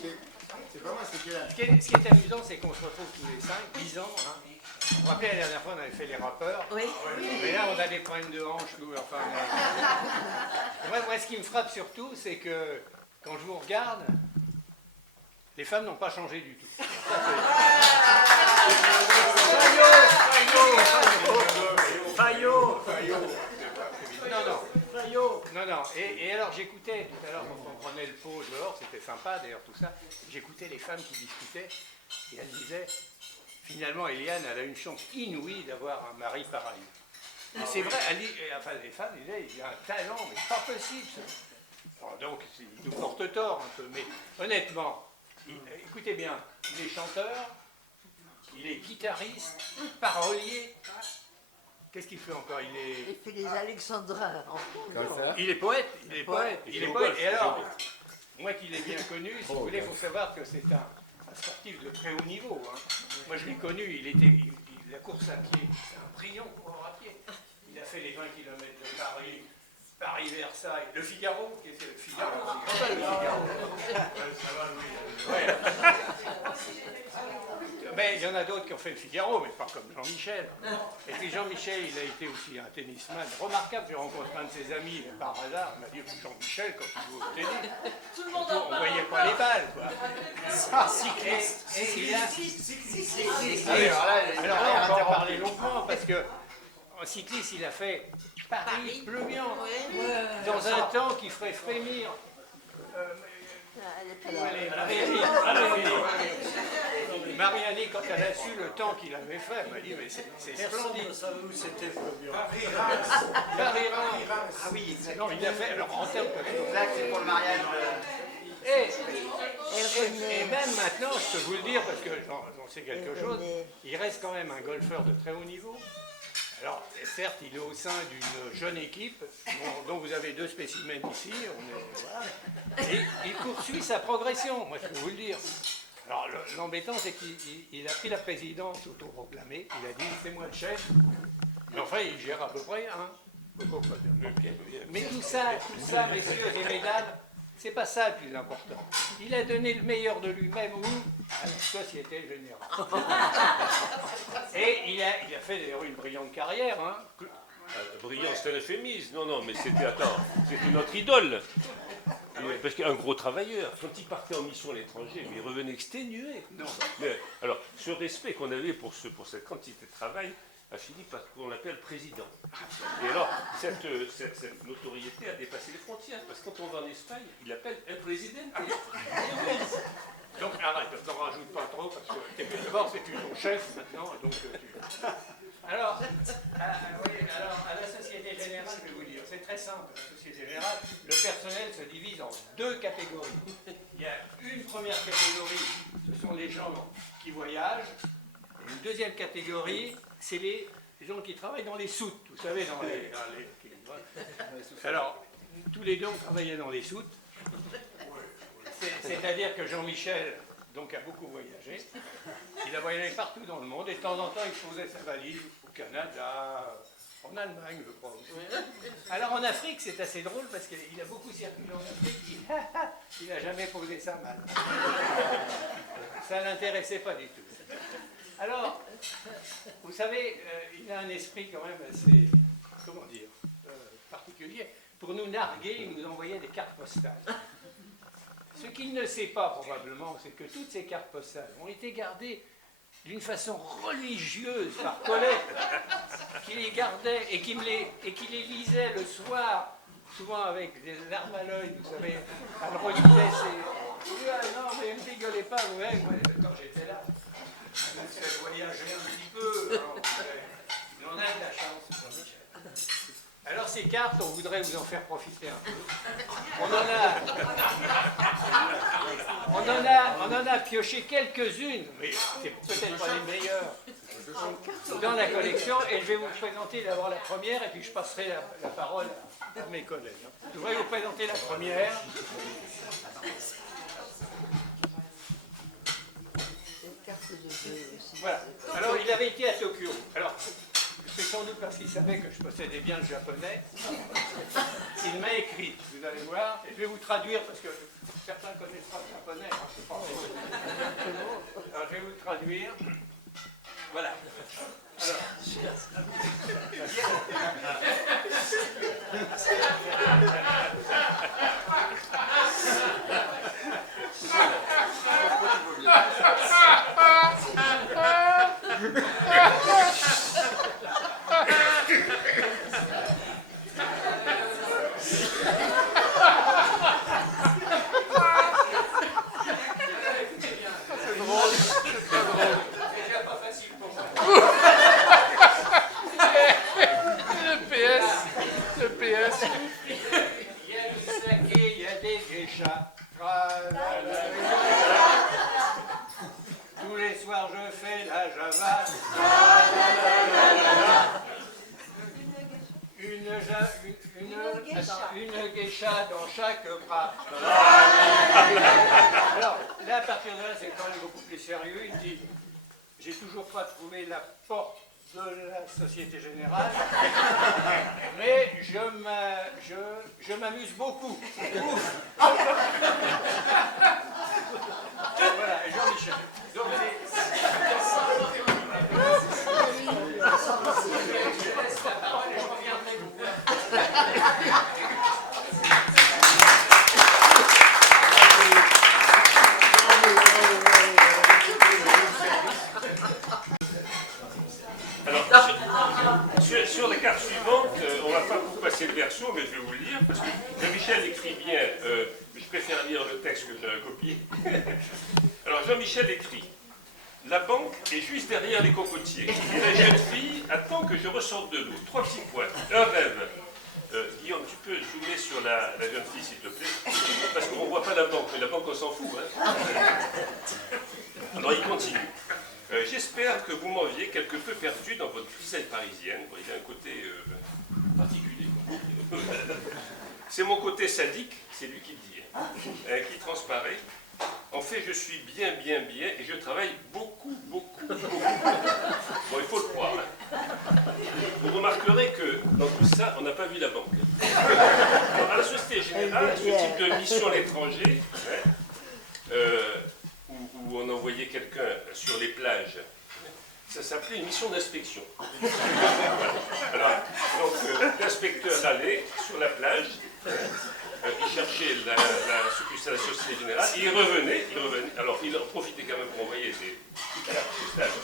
C'est pas moi, c'est qui là. Ce qui est amusant, c'est qu'on se retrouve tous les 5, 10 ans. Hein. Vous vous rappelez, la dernière fois, on avait fait les rappeurs. Oui. Mais là, on a des problèmes de hanches. Enfin, moi, ce qui me frappe surtout, c'est que quand je vous regarde, les femmes n'ont pas changé du tout. Fayot. Non. Et alors, j'écoutais, tout à l'heure, quand on prenait le pot dehors, c'était sympa d'ailleurs, tout ça. J'écoutais les femmes qui discutaient et elles disaient, finalement, Eliane, elle a une chance inouïe d'avoir un mari pareil. Et c'est vrai, enfin, les femmes disaient, il a un talent, mais pas possible. Alors, donc, il nous porte tort un peu, mais honnêtement, écoutez bien, il est chanteur, il est guitariste, parolier. Qu'est-ce qu'il fait encore? Il fait les alexandrins. Comme ça. Il est poète. Et alors, moi qui l'ai bien connu, si vous voulez, il faut savoir que c'est un sportif de très haut niveau. Hein. Moi je l'ai connu, la course à pied, c'est un brillant coureur à pied. Il a fait les 20 km de Paris, Paris-Versailles, le Figaro, qui était le Figaro. C'est pas le Figaro. Ça va, Louis. Ouais. Mais il y en a d'autres qui ont fait le Figaro, mais pas comme Jean-Michel. Et puis Jean-Michel, il a été aussi un tennisman remarquable. J'ai rencontré un de ses amis par hasard. Il m'a dit, Jean-Michel, quand il joue au tennis, on ne voyait pas les balles, quoi. Cycliste. Alors là, on va en parler longuement, parce que en cycliste, il a fait Paris-Pleumian, dans un temps qui ferait frémir. Marie-Annie, quand elle a su le temps qu'il avait fait, elle m'a dit, mais c'est splendide. Personne ne savait où c'était Pleumian. Paris-Reims. Ah oui, non, il a fait, alors en termes de... Là, c'est pour le mariage. Et même maintenant, je peux vous le dire, parce que j'en sais quelque chose, il reste quand même un golfeur de très haut niveau. Alors, certes, il est au sein d'une jeune équipe, dont vous avez 2 spécimens ici, voilà. Et il poursuit sa progression, moi je peux vous le dire. Alors, l'embêtant, c'est qu'il a pris la présidence autoproclamée, il a dit, c'est moi le chef, mais enfin, il gère à peu près, hein. Mais tout ça, messieurs et mesdames, c'est pas ça le plus important. Il a donné le meilleur de lui-même à la Société Générale. Et il a fait d'ailleurs une brillante carrière. Hein. Brillant, c'est un euphémisme. Non, mais c'était notre idole. Parce qu'un gros travailleur, quand il partait en mission à l'étranger, il revenait exténué. Non. Mais, alors, ce respect qu'on avait pour cette quantité de travail a fini par ce qu'on appelle président. Et alors, cette notoriété a dépassé les frontières, parce que quand on va en Espagne, il appelle un président. Donc arrête, ne t'en rajoute pas trop, parce que d'abord c'est ton chef maintenant, donc Alors, à la Société Générale, je vais vous dire, c'est très simple, la Société Générale, le personnel se divise en 2 catégories. Il y a une première catégorie, ce sont les gens qui voyagent, et une deuxième catégorie, c'est les gens qui travaillent dans les soutes, vous savez, Alors, tous les deux, on travaillait dans les soutes, c'est-à-dire que Jean-Michel, donc, a beaucoup voyagé, il a voyagé partout dans le monde, et de temps en temps, il posait sa valise au Canada, en Allemagne, je crois aussi. Alors, en Afrique, c'est assez drôle, parce qu'il a beaucoup circulé en Afrique, il n'a jamais posé sa malle. Ça ne l'intéressait pas du tout. Alors, vous savez, il a un esprit quand même assez, comment dire, particulier. Pour nous narguer, il nous envoyait des cartes postales. Ce qu'il ne sait pas probablement, c'est que toutes ces cartes postales ont été gardées d'une façon religieuse par Colette, qui les gardait et qui les lisait le soir, souvent avec des larmes à l'œil, vous savez. Elle relisait ses... Ah, non, mais ne rigolez pas, vous-même, quand j'étais là. On fait voyager un petit peu. On a de la chance, Jean-Michel. Alors ces cartes, on voudrait vous en faire profiter un peu. On en a pioché quelques-unes, mais c'est peut-être pas les meilleures, dans la collection. Et je vais vous présenter d'abord la première, et puis je passerai la parole à mes collègues. Je voudrais vous présenter la première. Voilà. Alors, il avait été à Tokyo. Alors, c'est sans doute parce qu'il savait que je possédais bien le japonais. Il m'a écrit, vous allez voir, et je vais vous traduire parce que certains ne connaissent pas le japonais, hein, c'est pas traduire. Voilà. Alors, Le PS. il y a du saké, il y a des geishas. Tous les soirs je fais la java. Une geisha dans chaque bras. Alors, là, à partir de là, c'est quand même beaucoup plus sérieux. Il dit, j'ai toujours pas trouvé la porte de la Société Générale, mais je m'amuse beaucoup. Ouf. Voilà, et Jean-Michel. Donc, je laisse la parole et je reviendrai vous voir. Alors, sur la carte suivante, on ne va pas beaucoup passer le verso, mais je vais vous le lire, parce que Jean-Michel écrit bien, je préfère lire le texte que j'ai copié. Alors, Jean-Michel écrit « La banque est juste derrière les cocotiers, et la jeune fille attend que je ressorte de l'eau. 3 petits points. Un rêve. » Guillaume, tu peux zoomer sur la jeune fille, s'il te plaît, parce qu'on ne voit pas la banque, mais la banque, on s'en fout. Hein. Alors, il continue. J'espère que vous m'enviez quelque peu perdu dans votre grisaille parisienne. Bon, il a un côté particulier. C'est mon côté sadique, c'est lui qui le dit, hein, qui transparaît. En fait, je suis bien, et je travaille beaucoup. Bon, il faut le croire. Hein. Vous remarquerez que dans tout ça, on n'a pas vu la banque. Alors, à la Société Générale, ce type de mission à l'étranger, hein, où on envoyait quelqu'un sur les plages, ça s'appelait une mission d'inspection. Alors, donc, l'inspecteur allait sur la plage, il cherchait la succursale de la Société Générale, et il revenait, alors il en profitait quand même pour envoyer des cartes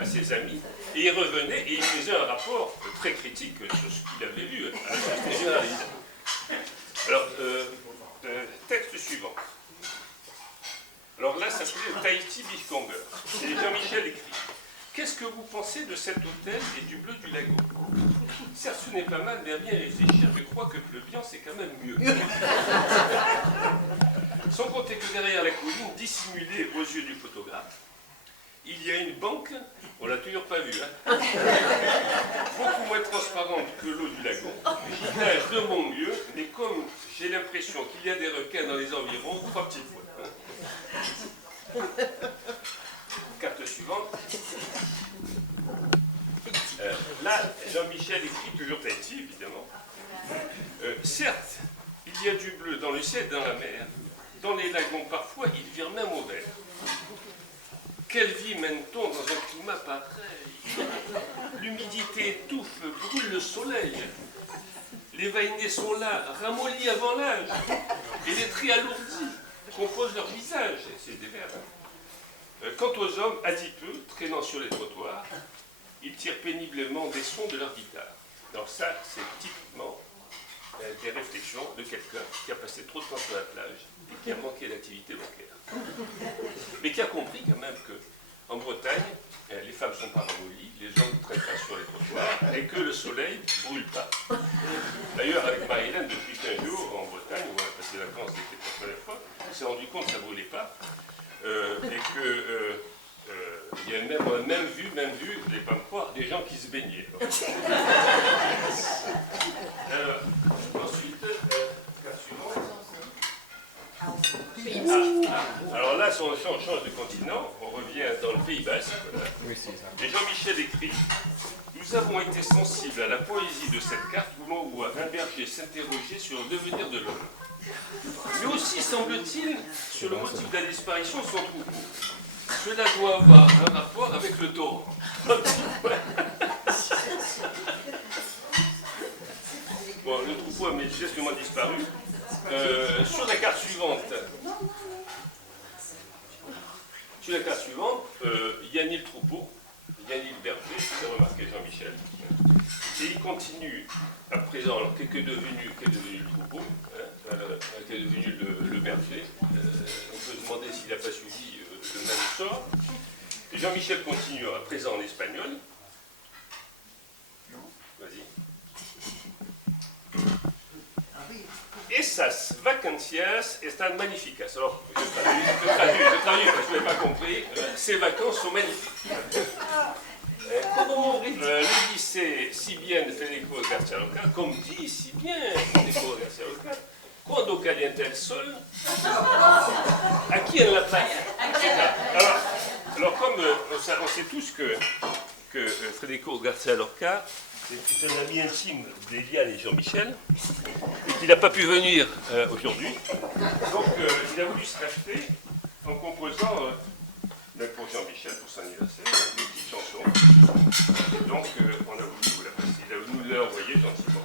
à ses amis, et il revenait et il faisait un rapport très critique sur ce qu'il avait vu à la Société Générale. Alors, texte suivant. Alors là, ça s'appelait le Tahiti Beach Comber. Et Jean-Michel écrit « Qu'est-ce que vous pensez de cet hôtel et du bleu du lagon? Certes, ce n'est pas mal, mais à bien réfléchir, je crois que le bien, c'est quand même mieux. Sans compter que derrière la colline, dissimulée aux yeux du photographe, il y a une banque, on l'a toujours pas vue, hein, beaucoup moins transparente que l'eau du lagon. J'y nage de mon mieux, mais comme j'ai l'impression qu'il y a des requins dans les environs, 3 petits points. Carte suivante. Là, Jean-Michel écrit toujours Tahiti, évidemment. Certes, il y a du bleu dans le ciel et dans la mer. Dans les lagons, parfois, il vire même au vert. Quelle vie mène-t-on dans un climat pareil? L'humidité étouffe, brûle le soleil. Les vainés sont là, ramollis avant l'âge. Et les traits alourdis composent leur visage. C'est des vers. Hein. Quant aux hommes adipeux, traînant sur les trottoirs, ils tirent péniblement des sons de leur guitare. Alors ça, c'est typiquement des réflexions de quelqu'un qui a passé trop de temps sur la plage et qui a manqué d'activité bancaire. Mais qui a compris quand même qu'en Bretagne, les femmes ne sont pas ramollies, les gens ne traînent pas sur les trottoirs et que le soleil ne brûle pas. D'ailleurs, avec Marie-Hélène, depuis 15 jours en Bretagne, où on a passé les vacances d'été pour la première fois, on s'est rendu compte que ça ne brûlait pas et que on a même vu, vous n'allez pas me croire, des gens qui se baignaient. Alors, ensuite, carte suivante. Alors là, si on change de continent, on revient dans le Pays Basque. Voilà. Et Jean-Michel écrit « Nous avons été sensibles à la poésie de cette carte où l'on voit un berger s'interroger sur le devenir de l'homme. Mais aussi, semble-t-il, sur le motif de la disparition de son troupeau. cela doit avoir un rapport avec le taureau. Bon, le troupeau a manifestement disparu. Sur la carte suivante, il y a ni le troupeau, il y a ni le berger, c'est remarqué Jean-Michel. Et il continue à présent, alors qu'est devenu le troupeau, qu'est devenu le berger. On peut se demander s'il n'a pas suivi le même sort. Et Jean-Michel continue à présent en espagnol. Vas-y. Esas vacancias están magnificas. Alors, je traduis parce que je n'ai pas compris. Ces vacances sont magnifiques. Le dice si bien Federico García Lorca, comme dit si bien Federico García Lorca, cuando calienta el sol, aquí en la playa. Alors comme on sait tous que Federico García Lorca est un ami intime d'Eliane et Jean-Michel, et qu'il n'a pas pu venir aujourd'hui, donc il a voulu se racheter en composant, même pour Jean-Michel, pour son anniversaire, une petite chanson. Donc on a voulu vous la passer, il a voulu nous l'envoyer gentiment.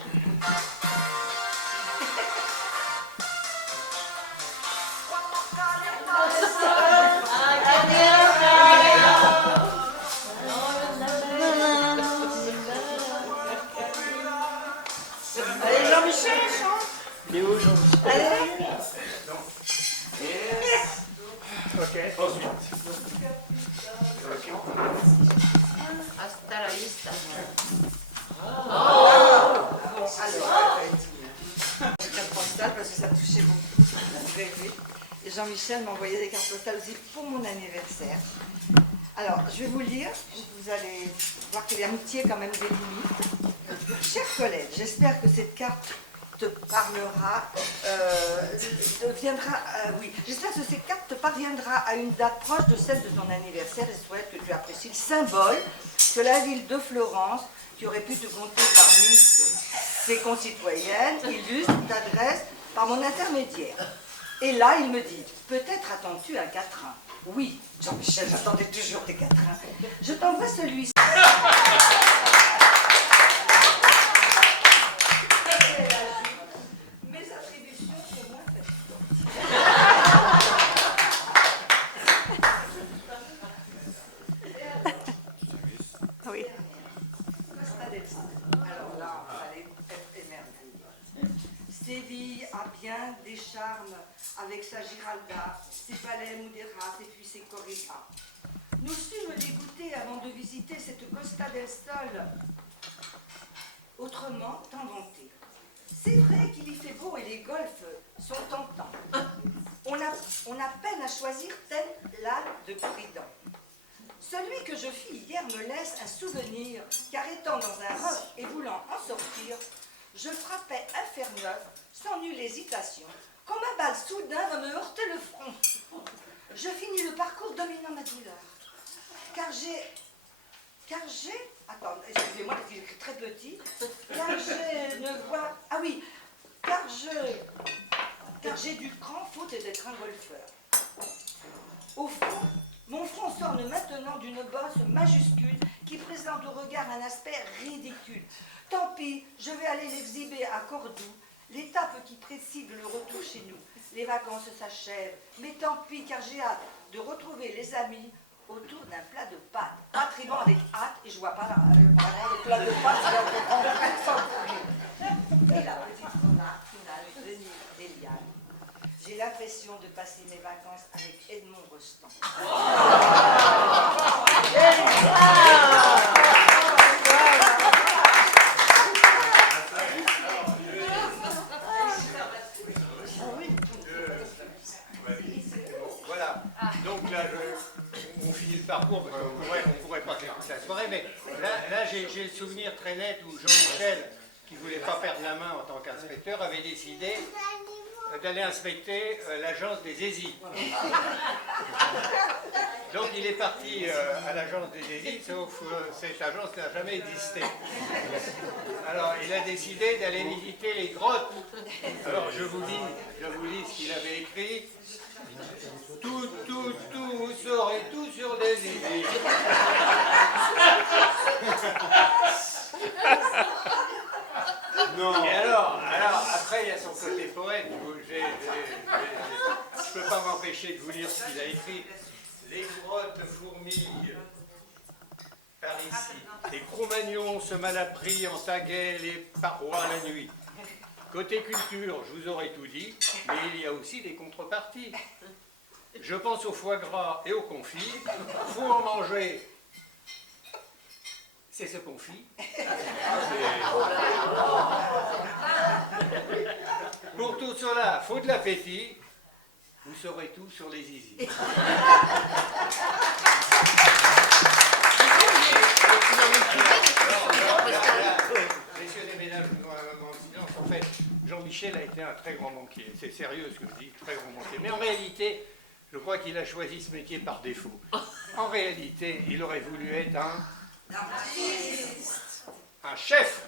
Allez, Jean-Michel, chante. Il est où, Jean-Michel? Allez. Ensuite, Hasta la vista. Carte postale parce que ça touchait beaucoup. Grégory. Et Jean-Michel m'a envoyé des cartes postales aussi pour mon anniversaire. Alors, je vais vous lire, vous allez voir que l'amitié quand même des limites. Chers collègues, j'espère que cette carte te parlera, j'espère que cette carte te parviendra à une date proche de celle de ton anniversaire et souhaite que tu apprécies le symbole que la ville de Florence, qui aurait pu te compter parmi ses concitoyennes, illustre t'adresse par mon intermédiaire. Et là, il me dit, peut-être attends-tu un quatrain. Oui, Jean-Michel, j'attendais toujours tes quatrains. Je t'envoie celui-ci. Mes attributions sont moins Oui. Alors là, vous allez être émerveillés. Séville a bien des charmes avec sa Giralda, ses palais Muderas et puis ses corridas. Nous sûmes les goûter avant de visiter cette Costa del Sol, autrement inventé. C'est vrai qu'il y fait beau et les golfs sont tentants. On a peine à choisir tel l'âne de Corridon. Celui que je fis hier me laisse un souvenir, car étant dans un roc et voulant en sortir, je frappais un fer neuf, sans nulle hésitation, quand ma balle soudain va me heurter le front. Je finis le parcours dominant ma douleur, car j'ai, attends, excusez-moi parce que j'écris très petit, car j'ai du cran faute d'être un golfeur. Au fond, mon front s'orne maintenant d'une bosse majuscule qui présente au regard un aspect ridicule. Tant pis, je vais aller l'exhiber à Cordoue, l'étape qui précède le retour chez nous. Les vacances s'achèvent, mais tant pis, car j'ai hâte de retrouver les amis autour d'un plat de pâtes. Patrimoine avec hâte, et je vois pas le plat de pâtes, c'est on va sans courir. Et la petite remarque finale venue d'Eliane. J'ai l'impression de passer mes vacances avec Edmond Rostand. Voilà. Donc là, on finit le parcours parce qu'on pourrait pas faire toute la soirée, mais là j'ai le souvenir très net où Jean-Michel, qui ne voulait pas perdre la main en tant qu'inspecteur, avait décidé d'aller inspecter l'agence des ESI. Donc il est parti à l'agence des ESI, sauf que cette agence n'a jamais existé. Alors il a décidé d'aller visiter les grottes. Alors je vous lis ce qu'il avait écrit. Tout, vous saurez tout zizi. Non. Et alors, après, il y a son côté poète. Je ne peux pas m'empêcher de vous lire ce qu'il a écrit. Les grottes fourmillent par ici. Les Cro-Magnons se malapris en taguaient les parois la nuit. Côté culture, je vous aurais tout dit, mais il y a aussi des contreparties. Je pense au foie gras et au confit. Faut en manger. C'est ce confit. Pour tout cela, faut de l'appétit. Vous saurez tout sur les zizi. Messieurs les mesdames, dans le silence, en fait, Jean-Michel a été un très grand banquier. C'est sérieux ce que je dis, très grand banquier. Mais en réalité, je crois qu'il a choisi ce métier par défaut. En réalité, il aurait voulu être un chef.